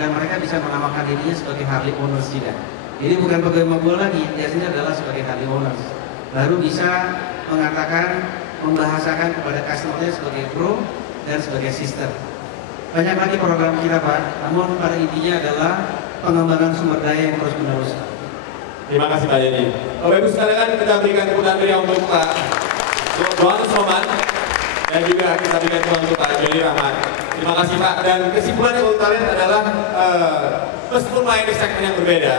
dan mereka bisa menamakan dirinya sebagai Harley owners juga. Jadi bukan pegawai mobil lagi, biasanya adalah sebagai Harley owners. Baru bisa mengatakan, membahasakan kepada customer-nya sebagai bro dan sebagai sister. Banyak lagi program kita Pak, namun pada intinya adalah pengembangan sumber daya yang terus menerus. Terima kasih Pak Yedi. Bapak Ibu sekalian, kita berikan tepuk tangan untuk Pak Johannes Roman dan juga kita berikan tepuk untuk Pak Joni Rahman. Terima kasih Pak. Dan kesimpulannya untuk kalian adalah meskipun main di segmen yang berbeda,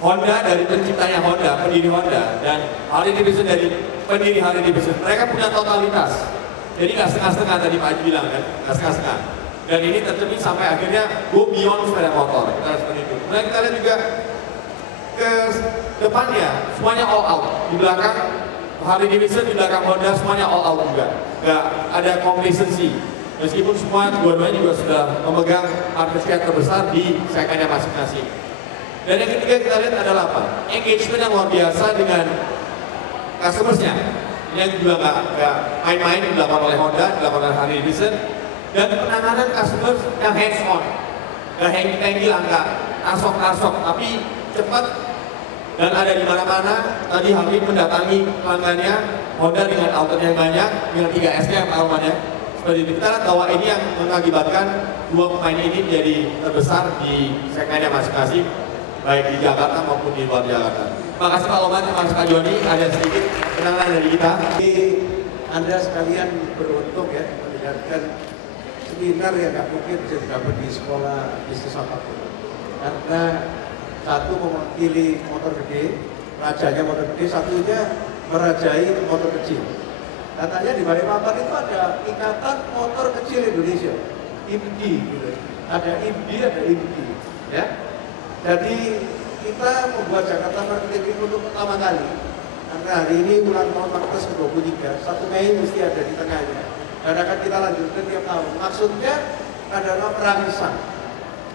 Honda dari penciptanya Honda, pendiri Honda, dan Harley Davidson dari pendiri Harley Davidson, mereka punya totalitas. Jadi nggak setengah-setengah tadi Pak Haji bilang kan, nggak setengah-setengah. Dan ini tercermin sampai akhirnya go beyond sepeda motor. Kita seperti itu. Kemudian kita lihat juga ke depannya, semuanya all out. Di belakang Harley Davidson, di belakang Honda, semuanya all out juga. Nggak ada complacency. Meskipun semua dua-duanya juga sudah memegang market share terbesar di segmennya masing-masing. Dan yang ketiga kita lihat adalah apa? Engagement yang luar biasa dengan customersnya. Yang juga nggak main-main dilakukan oleh Honda, dilakukan oleh Harley Davidson, dan penanganan customer yang hands on, nggak hengki-hengki angka, asok-asok, tapi cepat dan ada di mana-mana. Tadi Harley mendatangi pelanggannya, Honda dengan outlet yang banyak, dengan 3S-nya yang parumannya. Seperti itu. Kita lihat bahwa ini yang mengakibatkan dua pemain ini menjadi terbesar di segmennya masing-masing, baik di Jakarta maupun di luar Jakarta. Terima kasih Pak Loman, terima kasih Pak Joni. Ada sedikit kenalan dari kita. Anda sekalian beruntung ya mendengarkan seminar yang nggak mungkin bisa didapat di sekolah bisnis apapun. Karena satu mewakili motor gede, rajanya motor gede, satunya merajai motor kecil. Katanya di Balikpapan itu ada Ikatan Motor Kecil Indonesia, IMDI gitu. Ada IMDI, ada IMDI, ya. Jadi kita membuat Jakarta Marketing Week untuk pertama kali. Karena hari ini ulang tahun Marketers ke-23, 1 Mei mesti ada di tengahnya. Dan akan kita lanjutkan tiap tahun. Maksudnya adalah perangsang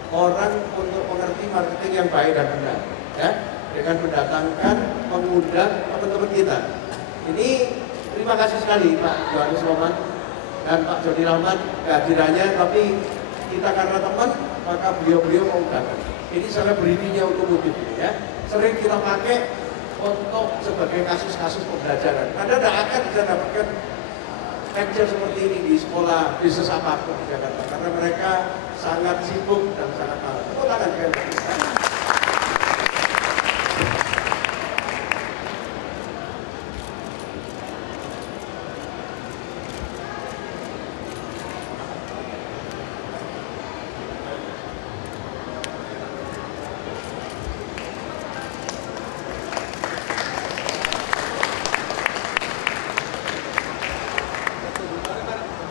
orang untuk mengerti marketing yang baik dan benar, ya. Dengan mendatangkan, mengundang teman-teman kita. Ini terima kasih sekali Pak Johannes Roman dan Pak Joni Rahman kehadirannya, tapi kita karena teman maka beliau-beliau mau datang. Ini selebritinya otomotif ya, sering kita pakai untuk sebagai kasus-kasus pembelajaran. Anda tidak akan bisa dapatkan lecture seperti ini di sekolah bisnis apapun di Jakarta karena mereka sangat sibuk dan sangat malas. Tepuk tangan sekali.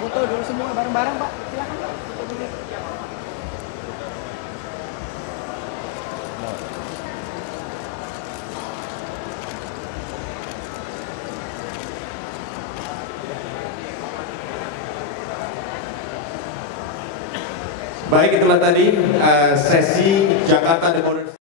Foto dulu semua bareng-bareng Pak, silakan Pak. Foto dulu. Baik, itulah tadi sesi Jakarta The Modern